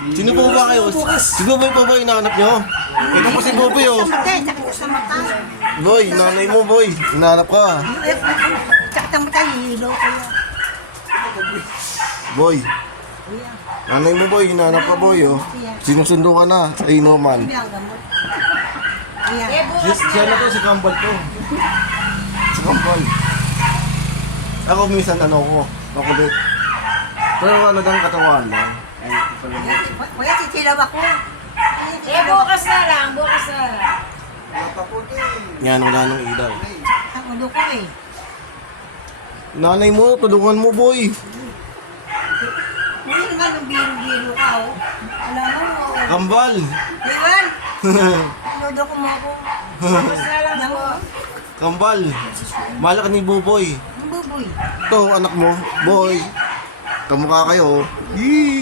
Sino po ba kayo? Si Boboy pa ba hinahanap nyo? Ito po si Boboy oh. Sakit sa mata. Boy, nanay mo boy. Hinahanap ka. Sakit sa mata, hilo kaya. Boy. Nanay mo boy, hinahanap ka boy oh. Sinusundo ka na. Ay no man. Hindi ang gamot. Ayan. Siya na to, si Kambal to. Si Kambal. Ako minsan ano ko, makulit. Pero ano lang katawan lang. Kuya, titilaw ako. Bukas na lang, bukas na lang. Yan, wala nang ilaw. Ang ulo ko eh. Nanay mo, tulungan mo boy. Kuya naman ang biro-biro ka oh. Wala mo oh. Kambal. Diyan? Lodo ko mo ako. Bukas na lang po. Kambal. Malak ni Buboy. Ang buboy. Ito, anak mo. Boy. Kamukha kayo. Yee!